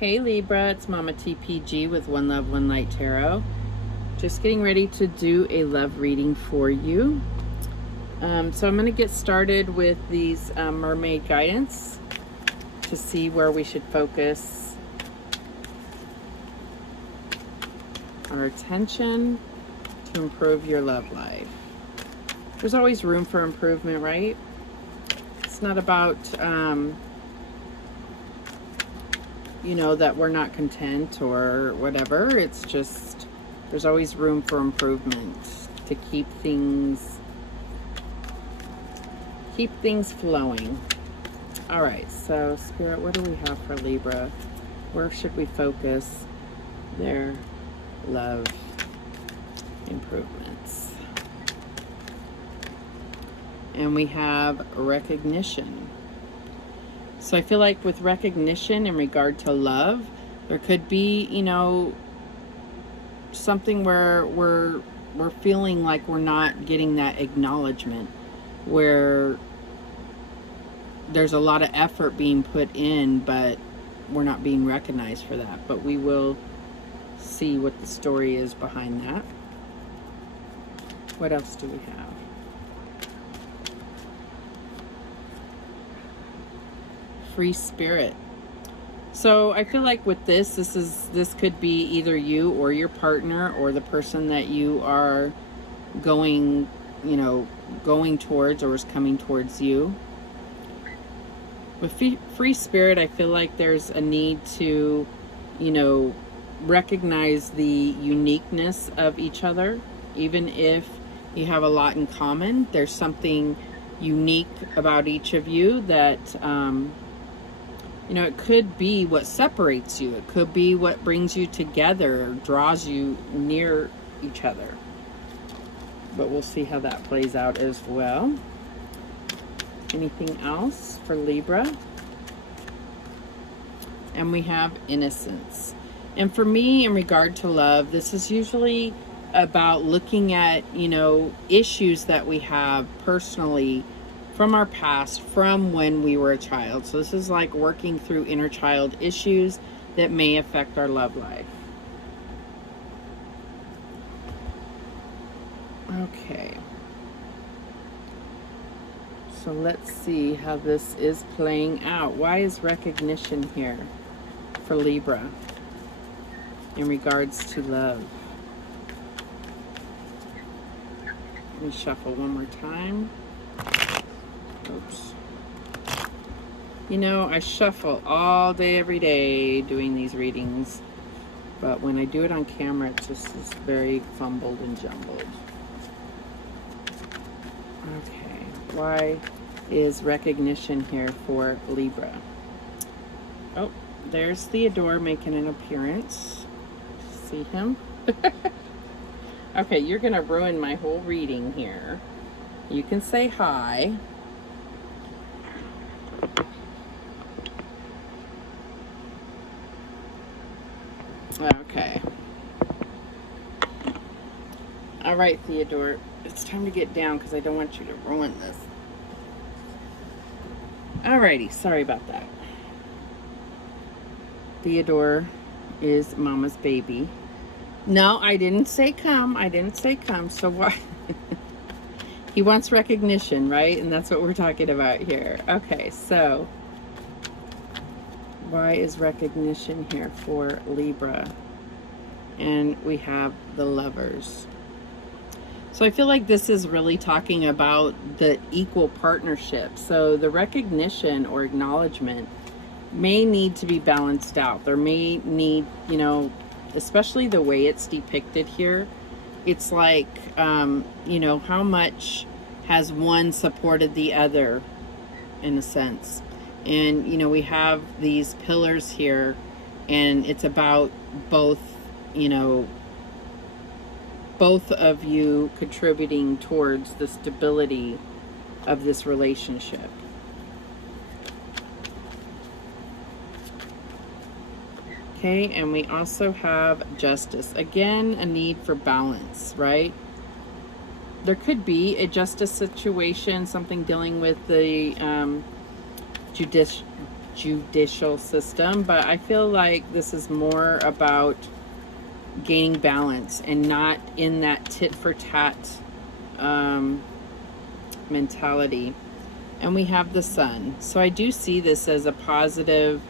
Hey Libra, it's Mama TPG with One Love, One Light Tarot. Just getting ready to do a love reading for you. So I'm going to get started with these mermaid guidance to see where we should focus our attention to improve your love life. There's always room for improvement, right? It's not about that we're not content or whatever. It's just there's always room for improvement to keep things flowing. All right, so Spirit, what do we have for Libra? Where should we focus their love improvements? And we have recognition. So I feel like with recognition in regard to love, there could be, something where we're feeling like we're not getting that acknowledgement, where there's a lot of effort being put in, but we're not being recognized for that. But we will see what the story is behind that. What else do we have? Free spirit. So I feel like with this could be either you or your partner or the person that you are going towards or is coming towards you. With free spirit, I feel like there's a need to, recognize the uniqueness of each other. Even if you have a lot in common, there's something unique about each of you that it could be what separates you. It could be what brings you together, or draws you near each other. But we'll see how that plays out as well. Anything else for Libra? And we have innocence. And for me, in regard to love, this is usually about looking at, issues that we have personally from our past, from when we were a child. So this is like working through inner child issues that may affect our love life. Okay. So let's see how this is playing out. Why is recognition here for Libra in regards to love? Let me shuffle one more time. Oops. I shuffle all day, every day doing these readings. But when I do it on camera, it just is very fumbled and jumbled. Okay. Why is recognition here for Libra? Oh, there's Theodore making an appearance. See him? Okay, you're going to ruin my whole reading here. You can say hi. Okay. All right, Theodore. It's time to get down because I don't want you to ruin this. Alrighty, sorry about that. Theodore is Mama's baby. No, I didn't say come. I didn't say come. So why? He wants recognition, right? And that's what we're talking about here. Okay, so why is recognition here for Libra? And we have the Lovers. So I feel like this is really talking about the equal partnership. So the recognition or acknowledgement may need to be balanced out. There may need, especially the way it's depicted here. It's like, how much has one supported the other in a sense. And, we have these pillars here, and it's about both of you contributing towards the stability of this relationship. Okay, and we also have justice. Again, a need for balance, right? There could be a justice situation, something dealing with the judicial system, but I feel like this is more about gaining balance and not in that tit for tat mentality. And we have the Sun. So I do see this as a positive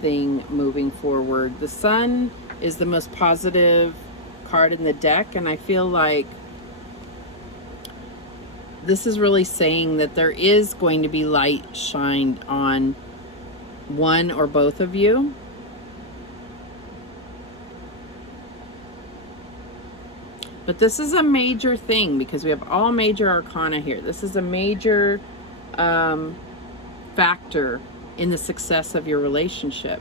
thing moving forward. The Sun is the most positive card in the deck, and I feel like this is really saying that there is going to be light shined on one or both of you. But this is a major thing because we have all major arcana here. This is a major factor in the success of your relationship.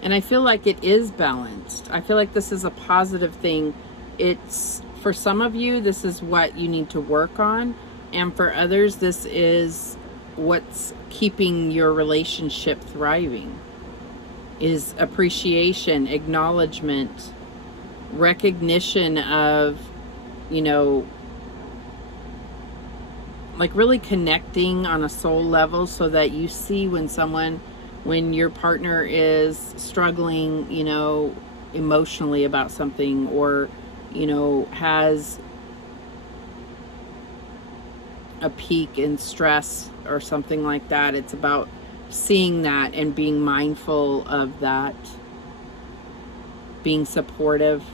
And I feel like it is balanced. I feel like this is a positive thing. It's, for some of you, this is what you need to work on. And for others, this is what's keeping your relationship thriving. Is appreciation, acknowledgement, recognition of, you know, like really connecting on a soul level so that you see when your partner is struggling, you know, emotionally about something, or, you know, has a peak in stress or something like that. It's about seeing that and being mindful of that, being supportive.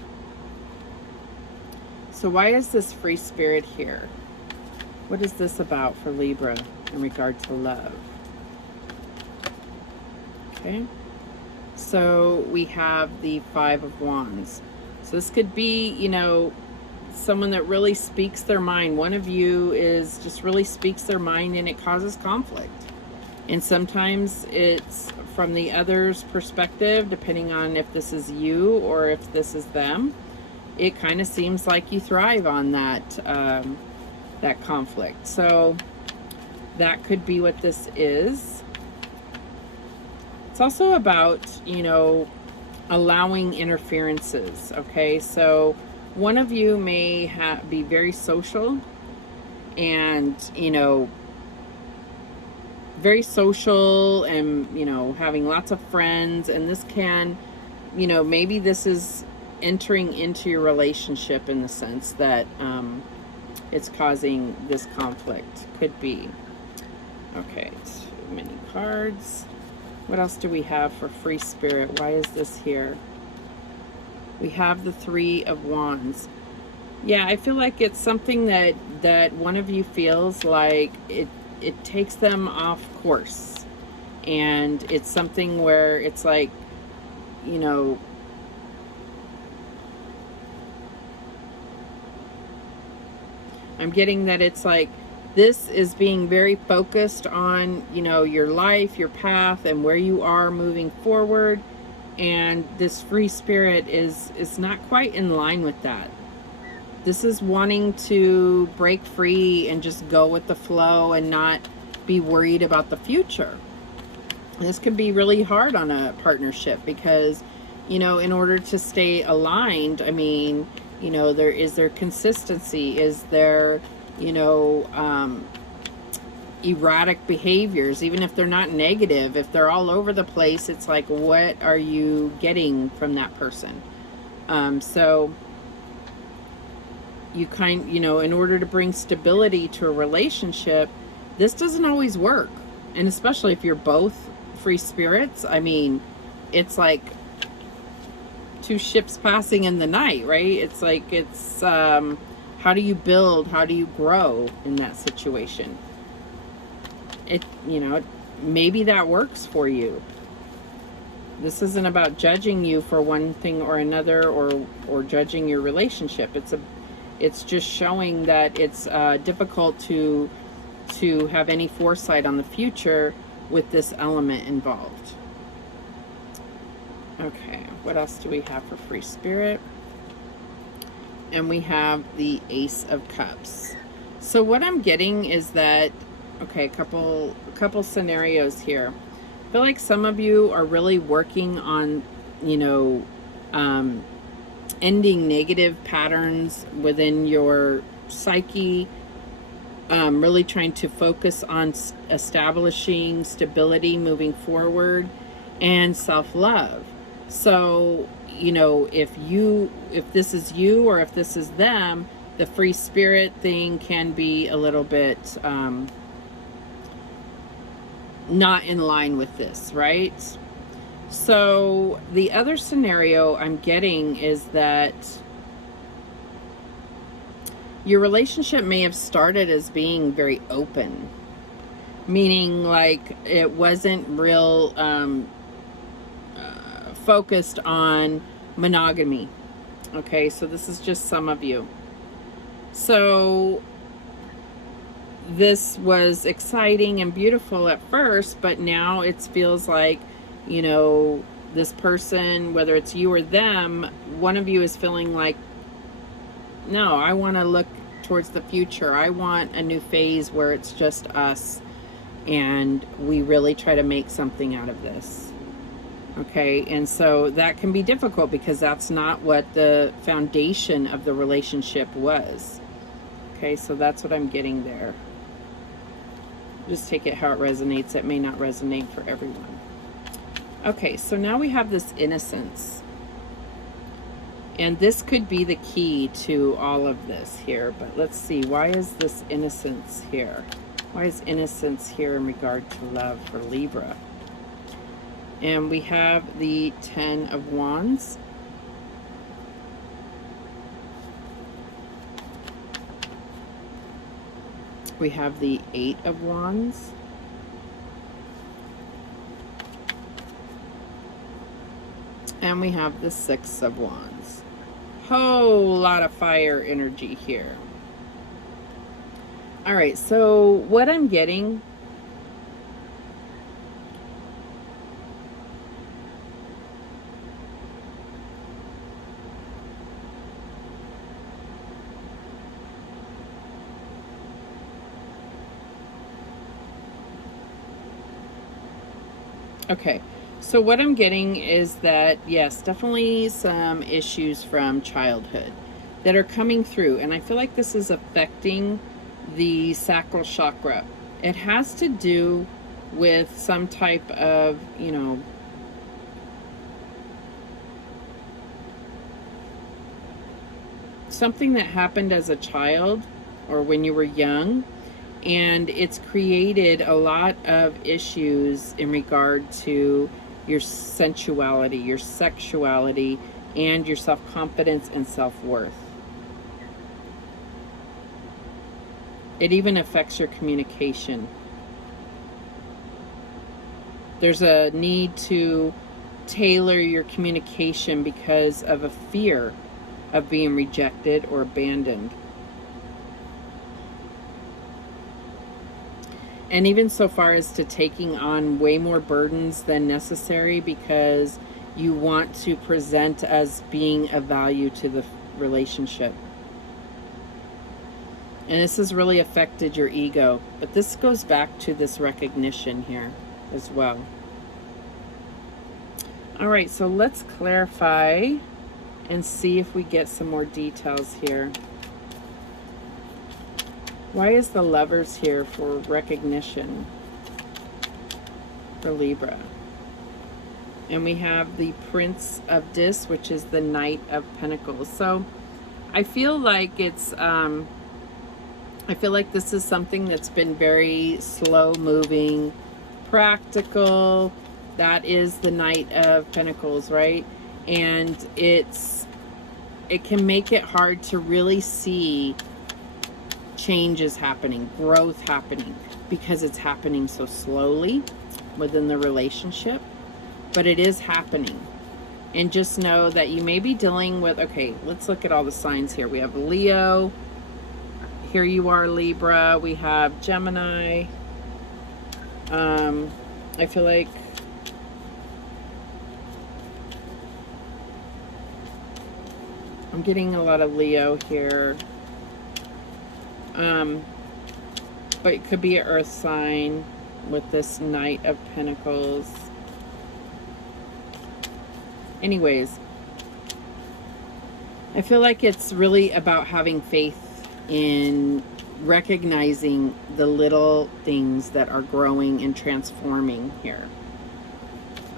So why is this free spirit here? What is this about for Libra in regard to love? Okay, so we have the Five of Wands. So this could be, you know, someone that really speaks their mind. One of you is just really speaks their mind, and it causes conflict. And sometimes it's from the other's perspective, depending on if this is you or if this is them. It kind of seems like you thrive on that that conflict. So that could be what this is. It's also about, you know, allowing interferences. Okay, so one of you may be very social and, you know, very social and, you know, having lots of friends, and this can, you know, maybe this is entering into your relationship in the sense that it's causing this conflict. Could be. Okay, too many cards. What else do we have for free spirit? Why is this here? We have the Three of Wands. Yeah, I feel like it's something that one of you feels like it takes them off course, and it's something where it's like, you know, I'm getting that it's like this is being very focused on, you know, your life, your path, and where you are moving forward, and this free spirit is not quite in line with that. This is wanting to break free and just go with the flow and not be worried about the future. And this can be really hard on a partnership because, you know, in order to stay aligned, I mean, you know, there consistency? Is there, you know, erratic behaviors, even if they're not negative, if they're all over the place, it's like, what are you getting from that person? So you know, in order to bring stability to a relationship, this doesn't always work. And especially if you're both free spirits, I mean, it's like two ships passing in the night, right? It's like, it's, how do you build? How do you grow in that situation? You know, maybe that works for you. This isn't about judging you for one thing or another, or judging your relationship. It's just showing that it's difficult to have any foresight on the future with this element involved. Okay, what else do we have for free spirit? And we have the Ace of Cups. So what I'm getting is that, okay, a couple scenarios here. I feel like some of you are really working on, you know, ending negative patterns within your psyche, really trying to focus on establishing stability moving forward and self-love. So, you know, if this is you or if this is them, the free spirit thing can be a little bit not in line with this, right? So the other scenario I'm getting is that your relationship may have started as being very open, meaning like it wasn't real focused on monogamy. Okay, so this is just some of you. So this was exciting and beautiful at first, but now it feels like, you know, this person, whether it's you or them, one of you is feeling like, no, I want to look towards the future. I want a new phase where it's just us and we really try to make something out of this. Okay, and so that can be difficult because that's not what the foundation of the relationship was. Okay, so that's what I'm getting there. Just take it how it resonates. It may not resonate for everyone. Okay, so now we have this innocence. And this could be the key to all of this here. But let's see, why is this innocence here? Why is innocence here in regard to love for Libra? And we have the 10 of Wands. We have the 8 of Wands. And we have the 6 of Wands. Whole lot of fire energy here. All right, so what I'm getting okay, so what I'm getting is that, yes, definitely some issues from childhood that are coming through. And I feel like this is affecting the sacral chakra. It has to do with some type of, you know, something that happened as a child or when you were young. And it's created a lot of issues in regard to your sensuality, your sexuality, and your self-confidence and self-worth. It even affects your communication. There's a need to tailor your communication because of a fear of being rejected or abandoned. And even so far as to taking on way more burdens than necessary because you want to present as being of value to the relationship. And this has really affected your ego. But this goes back to this recognition here as well. All right, so let's clarify and see if we get some more details here. Why is the Lovers here for recognition for Libra? And we have the Prince of Discs, which is the Knight of Pentacles. So I feel like it's, I feel like this is something that's been very slow moving, practical. That is the Knight of Pentacles, right? And it can make it hard to really see change is happening, growth happening, because it's happening so slowly within the relationship, but it is happening. And just know that you may be dealing with, okay, let's look at all the signs here. We have Leo, here you are Libra, we have Gemini. I feel like I'm getting a lot of Leo here. But it could be an earth sign with this Knight of Pentacles. Anyways, I feel like it's really about having faith in recognizing the little things that are growing and transforming here.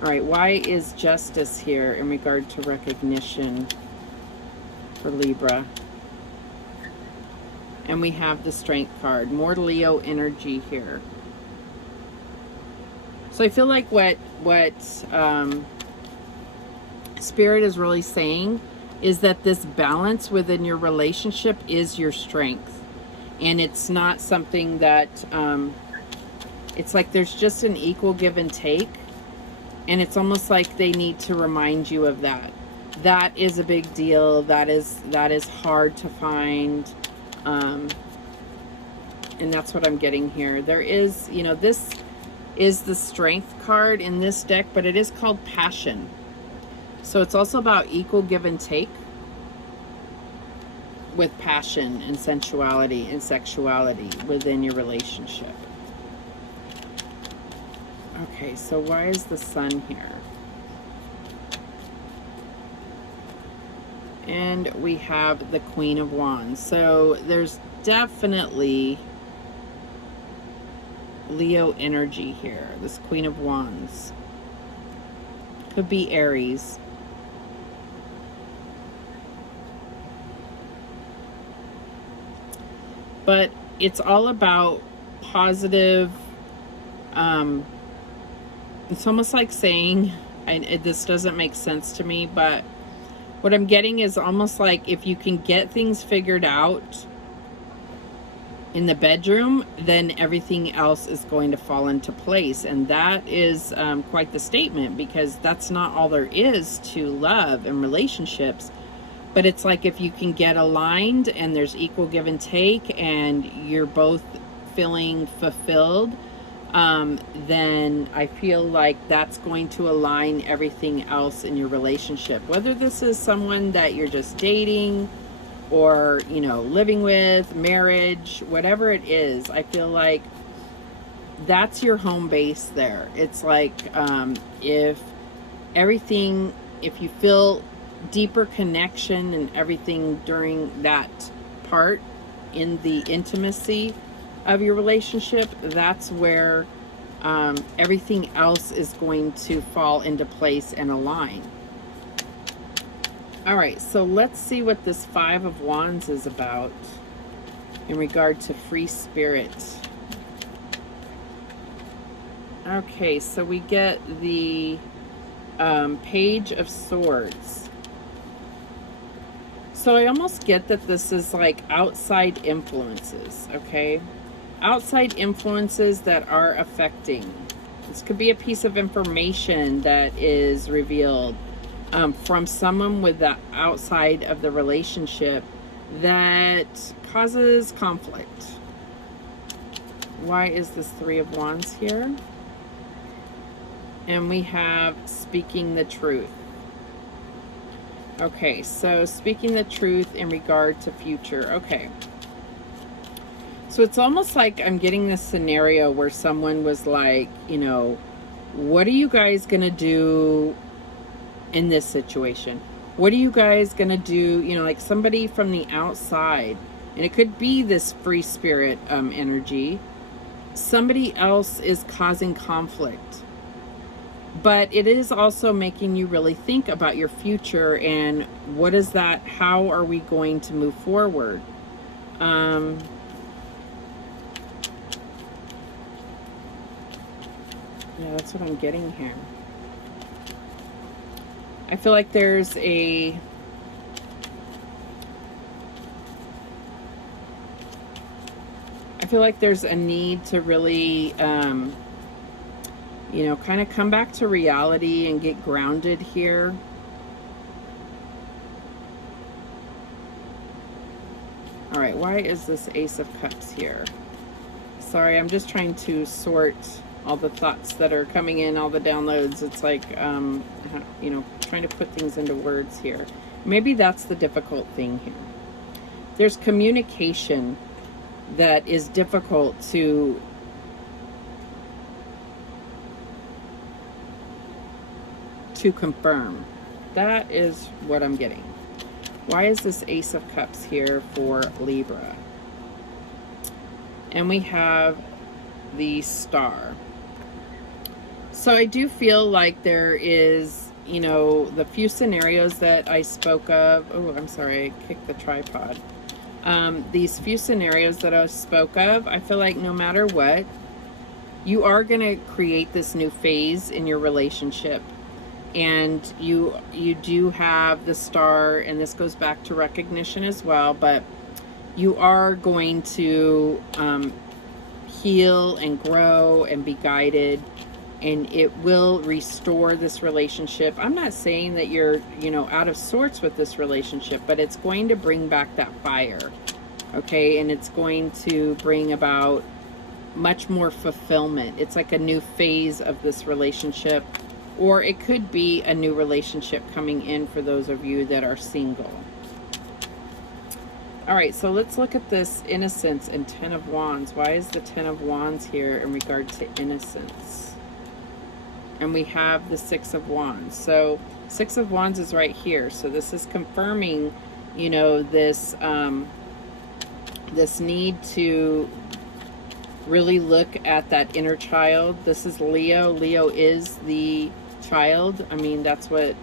All right, why is justice here in regard to recognition for Libra? And we have the strength card, more Leo energy here. So I feel like what Spirit is really saying is that this balance within your relationship is your strength. And it's not something that, it's like there's just an equal give and take. And it's almost like they need to remind you of that. That is a big deal. That is hard to find. And that's what I'm getting here. There is, you know, this is the strength card in this deck, but it is called passion. So it's also about equal give and take with passion and sensuality and sexuality within your relationship. Okay, so why is the sun here? And we have the Queen of Wands. So there's definitely Leo energy here. This Queen of Wands. Could be Aries. But it's all about positive, it's almost like saying, this doesn't make sense to me, but what I'm getting is almost like if you can get things figured out in the bedroom, then everything else is going to fall into place. And that is quite the statement, because that's not all there is to love and relationships. But it's like if you can get aligned and there's equal give and take and you're both feeling fulfilled, then I feel like that's going to align everything else in your relationship. Whether this is someone that you're just dating or, you know, living with, marriage, whatever it is, I feel like that's your home base there. It's like if you feel deeper connection and everything during that part in the intimacy of your relationship, that's where everything else is going to fall into place and align. All right, so let's see what this Five of Wands is about in regard to free spirit. Okay, so we get the Page of Swords. So I almost get that this is like outside influences, okay? Outside influences that are affecting. This could be a piece of information that is revealed from someone with the outside of the relationship that causes conflict. Why is this Three of Wands here? And we have speaking the truth. Okay, so speaking the truth in regard to future. Okay. So it's almost like I'm getting this scenario where someone was like, you know, what are you guys going to do in this situation? What are you guys going to do? You know, like somebody from the outside, and it could be this free spirit energy. Somebody else is causing conflict. But it is also making you really think about your future and what is that, how are we going to move forward? Yeah, that's what I'm getting here. I feel like there's a need to really you know, kind of come back to reality and get grounded here. All right, why is this Ace of Cups here? Sorry, I'm just trying to sort all the thoughts that are coming in, all the downloads. It's like, you know, trying to put things into words here. Maybe that's the difficult thing here. There's communication that is difficult to confirm. That is what I'm getting. Why is this Ace of Cups here for Libra? And we have the Star. So I do feel like there is, you know, the few scenarios that I spoke of. Oh, I'm sorry, I kicked the tripod. These few scenarios that I spoke of, I feel like no matter what, you are going to create this new phase in your relationship. And you do have the Star, and this goes back to recognition as well, but you are going to heal and grow and be guided, and it will restore this relationship. I'm not saying that you're, you know, out of sorts with this relationship, but it's going to bring back that fire, okay? And it's going to bring about much more fulfillment. It's like a new phase of this relationship, or it could be a new relationship coming in for those of you that are single. All right, so let's look at this Innocence and Ten of Wands. Why is the Ten of Wands here in regard to innocence? And we have the Six of Wands. So Six of Wands is right here. So this is confirming, you know, this this need to really look at that inner child. This is Leo. Leo is the child. I mean, that's what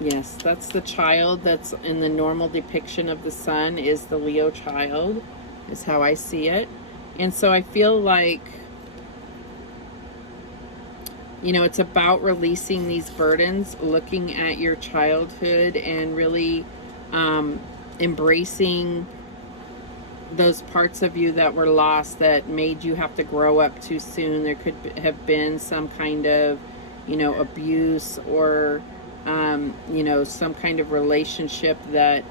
yes, that's the child that's in the normal depiction of the sun, is the Leo child, is how I see it. And so I feel like, you know, it's about releasing these burdens, looking at your childhood and really embracing those parts of you that were lost, that made you have to grow up too soon. There could have been some kind of, you know, abuse, or you know, some kind of relationship that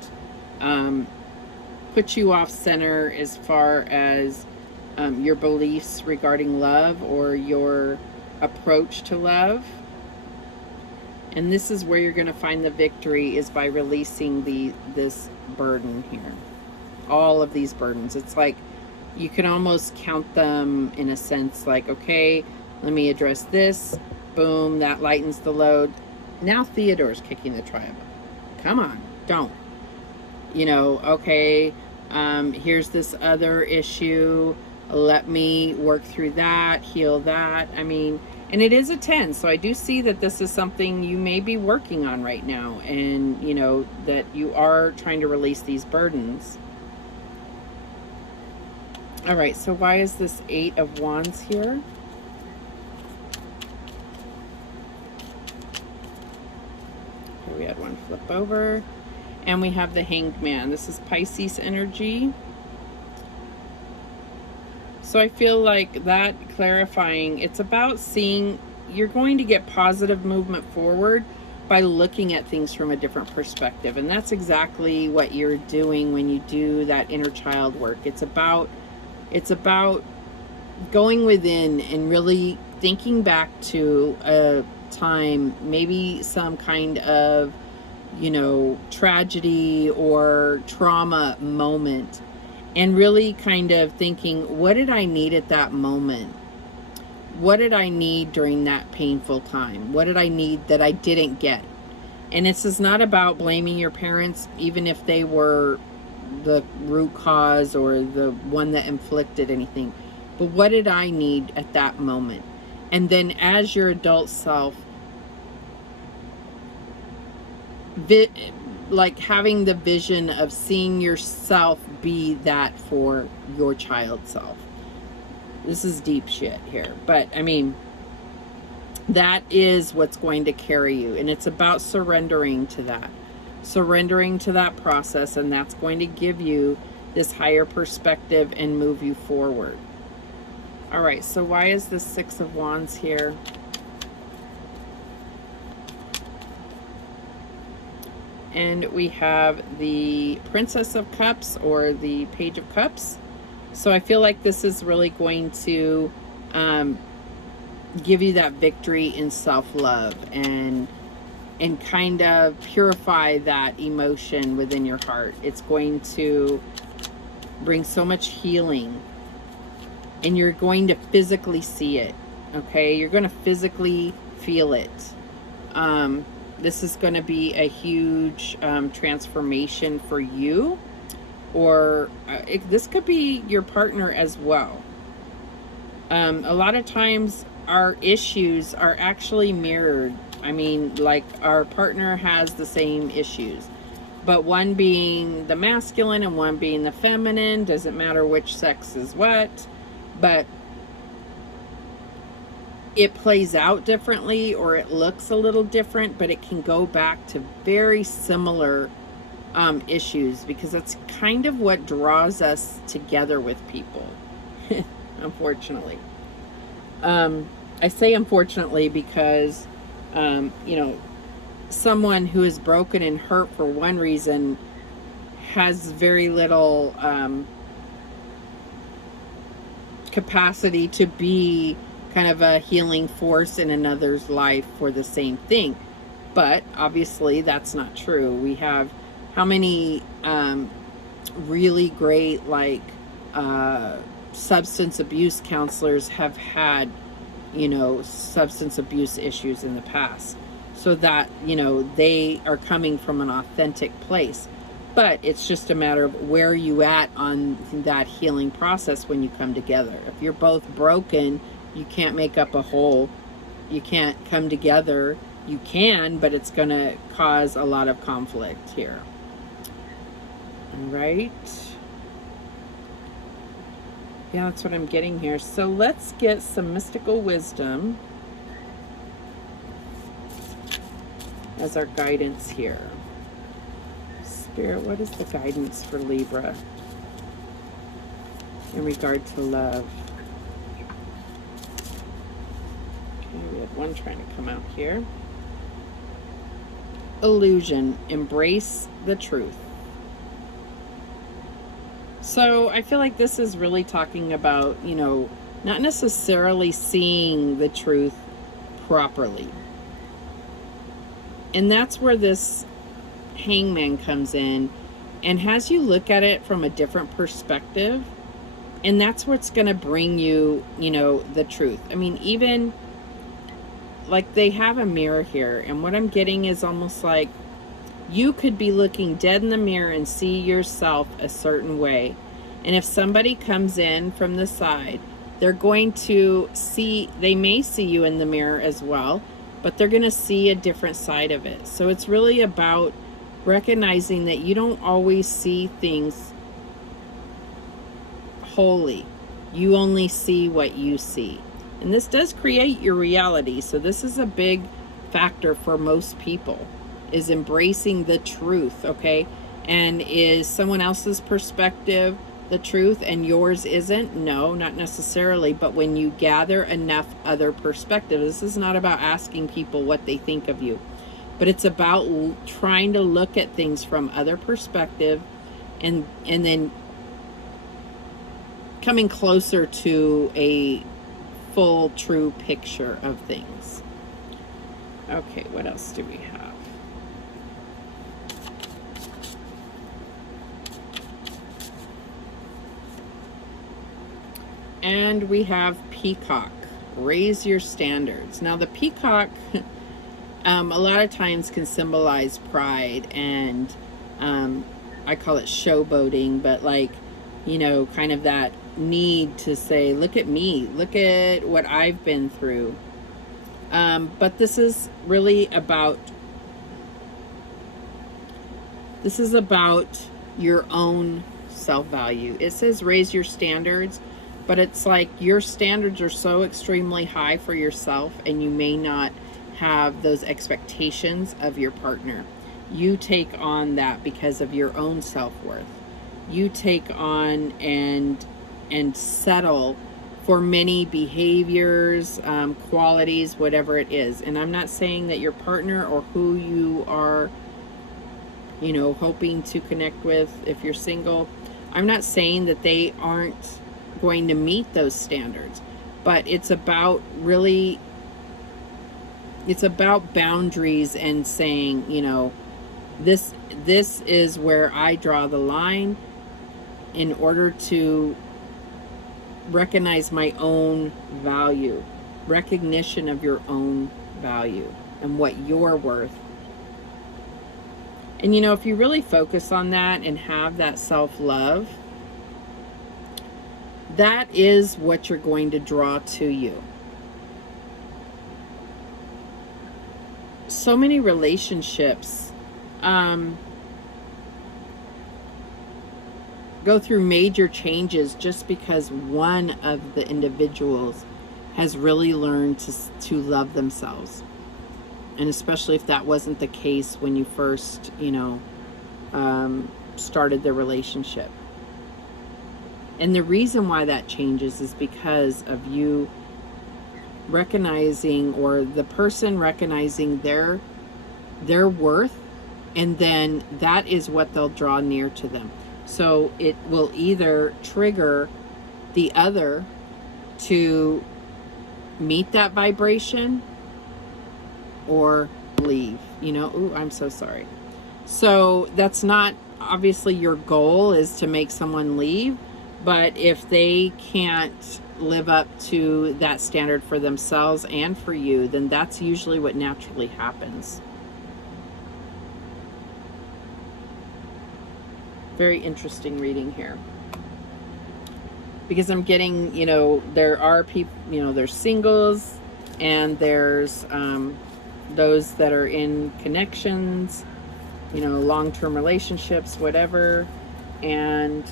put you off center as far as your beliefs regarding love, or your approach to love. And this is where you're going to find the victory, is by releasing this burden here. All of these burdens. It's like you can almost count them in a sense, like, okay, let me address this. Boom, that lightens the load. Now Theodore's kicking the tribe. Come on, don't. You know, okay, here's this other issue. Let me work through that, heal that. I mean, and it is a 10, so I do see that this is something you may be working on right now, and, you know, that you are trying to release these burdens. All right, so why is this Eight of Wands here? Here we had one flip over. And we have the Hanged Man. This is Pisces energy. So I feel like that clarifying, it's about seeing, you're going to get positive movement forward by looking at things from a different perspective. And that's exactly what you're doing when you do that inner child work. It's about going within and really thinking back to a time, maybe some kind of, you know, tragedy or trauma moment, and really kind of thinking, what did I need at that moment? What did I need during that painful time? What did I need that I didn't get? And this is not about blaming your parents, even if they were the root cause or the one that inflicted anything. But what did I need at that moment? And then as your adult self, like having the vision of seeing yourself be that for your child self. This is deep shit here, but I mean, that is what's going to carry you, and it's about surrendering to that process, and that's going to give you this higher perspective and move you forward. All right, so why is this Six of Wands here? And we have the Princess of Cups, or the Page of Cups. So I feel like this is really going to give you that victory in self-love, and kind of purify that emotion within your heart. It's going to bring so much healing, and you're going to physically see it, okay? You're going to physically feel it. this is going to be a huge transformation for you, or this could be your partner as well. A lot of times our issues are actually mirrored. I mean, like our partner has the same issues, but one being the masculine and one being the feminine. Doesn't matter which sex is what, but it plays out differently, or it looks a little different, but it can go back to very similar issues, because that's kind of what draws us together with people. Unfortunately. I say unfortunately because, you know, someone who is broken and hurt for one reason has very little capacity to be kind of a healing force in another's life for the same thing. But obviously that's not true. We have how many really great, like, substance abuse counselors have had, you know, substance abuse issues in the past, so that, you know, they are coming from an authentic place. But it's just a matter of where you at on that healing process when you come together. If you're both broken, you can't make up a whole. You can't come together. You can, but it's going to cause a lot of conflict here. All right. Yeah, that's what I'm getting here. So let's get some mystical wisdom as our guidance here. Spirit, what is the guidance for Libra in regard to love? Okay, we have one trying to come out here. Illusion, embrace the truth. So I feel like this is really talking about, you know, not necessarily seeing the truth properly. And that's where this Hangman comes in and has you look at it from a different perspective. And that's what's going to bring you, you know, the truth. I mean, even like they have a mirror here. And what I'm getting is almost like you could be looking dead in the mirror and see yourself a certain way. And if somebody comes in from the side, they're going to see, they may see you in the mirror as well, but they're going to see a different side of it. So it's really about recognizing that you don't always see things wholly. You only see what you see. And this does create your reality. So this is a big factor for most people, is embracing the truth, okay? And is someone else's perspective the truth and yours isn't? No, not necessarily. But when you gather enough other perspectives, this is not about asking people what they think of you, but it's about trying to look at things from other perspective, and then coming closer to a full, true picture of things. Okay, what else do we have? And we have Peacock, raise your standards. Now the peacock a lot of times can symbolize pride, and I call it showboating, but like, you know, kind of that need to say, look at me, look at what I've been through. But this is really about, your own self-value. It says raise your standards, but it's like your standards are so extremely high for yourself, and you may not have those expectations of your partner. You take on that because of your own self-worth. You take on and settle for many behaviors, qualities, whatever it is. And I'm not saying that your partner or who you are, you know, hoping to connect with, if you're single, I'm not saying that they aren't going to meet those standards, but it's about boundaries and saying, you know, this is where I draw the line in order to recognize my own value, recognition of your own value and what you're worth, And you know, if you really focus on that and have that self-love, that is what you're going to draw to you. So many relationships go through major changes just because one of the individuals has really learned to love themselves. And especially if that wasn't the case when you first, started the relationship. And the reason why that changes is because of you recognizing, or the person recognizing their worth, and then that is what they'll draw near to them. So it will either trigger the other to meet that vibration or leave, ooh, I'm so sorry. So that's not obviously your goal, is to make someone leave, but if they can't live up to that standard for themselves and for you, then that's usually what naturally happens. Very interesting reading here. Because I'm getting, there are people, there's singles, and there's those that are in connections, long-term relationships, whatever. And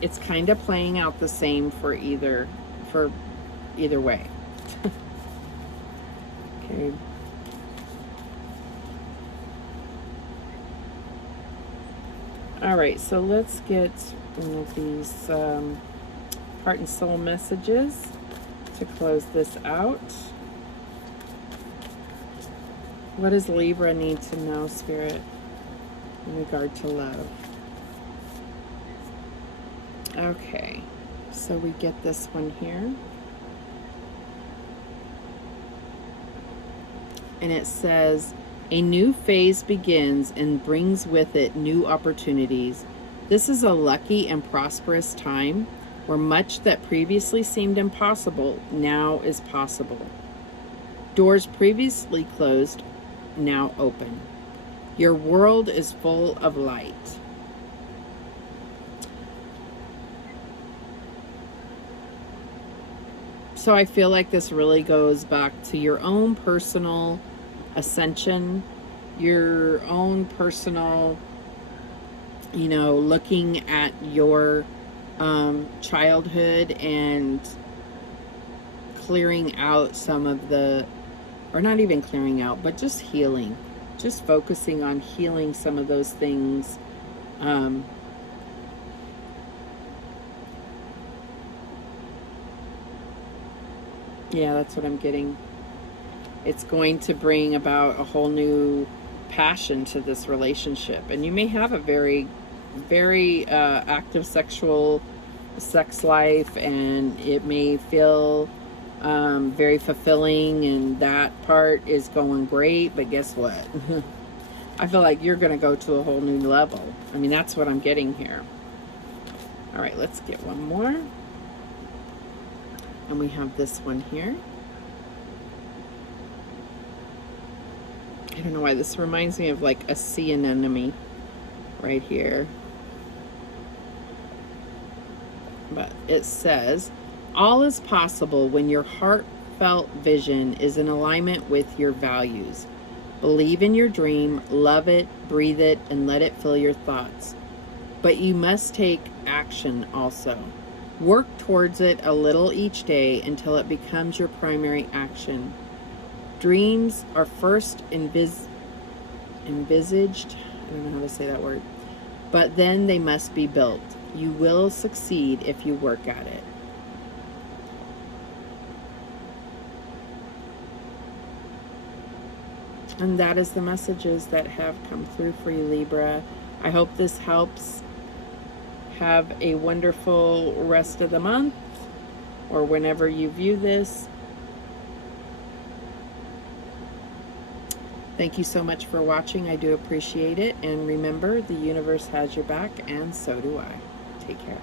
it's kind of playing out the same for either way. Okay. All right, so let's get one of these heart and soul messages to close this out. What does Libra need to know, Spirit, in regard to love? Okay, so we get this one here. And it says, a new phase begins and brings with it new opportunities. This is a lucky and prosperous time where much that previously seemed impossible now is possible. Doors previously closed now open. Your world is full of light. So I feel like this really goes back to your own personal ascension, your own personal, looking at your childhood and clearing out some of the, or not even clearing out, but just healing, just focusing on healing some of those things. Yeah, that's what I'm getting. It's going to bring about a whole new passion to this relationship. And you may have a very, very active sex life, and it may feel very fulfilling, and that part is going great. But guess what? I feel like you're going to go to a whole new level. I mean, that's what I'm getting here. All right, let's get one more. And we have this one here. I don't know why this reminds me of like a sea anemone right here. But it says, all is possible when your heartfelt vision is in alignment with your values. Believe in your dream, love it, breathe it, and let it fill your thoughts. But you must take action also. Work towards it a little each day until it becomes your primary action. Dreams are first envisaged, I don't know how to say that word, but then they must be built. You will succeed if you work at it. And that is the messages that have come through for you, Libra. I hope this helps. Have a wonderful rest of the month, or whenever you view this. Thank you so much for watching. I do appreciate it. And remember, the universe has your back, and so do I. Take care.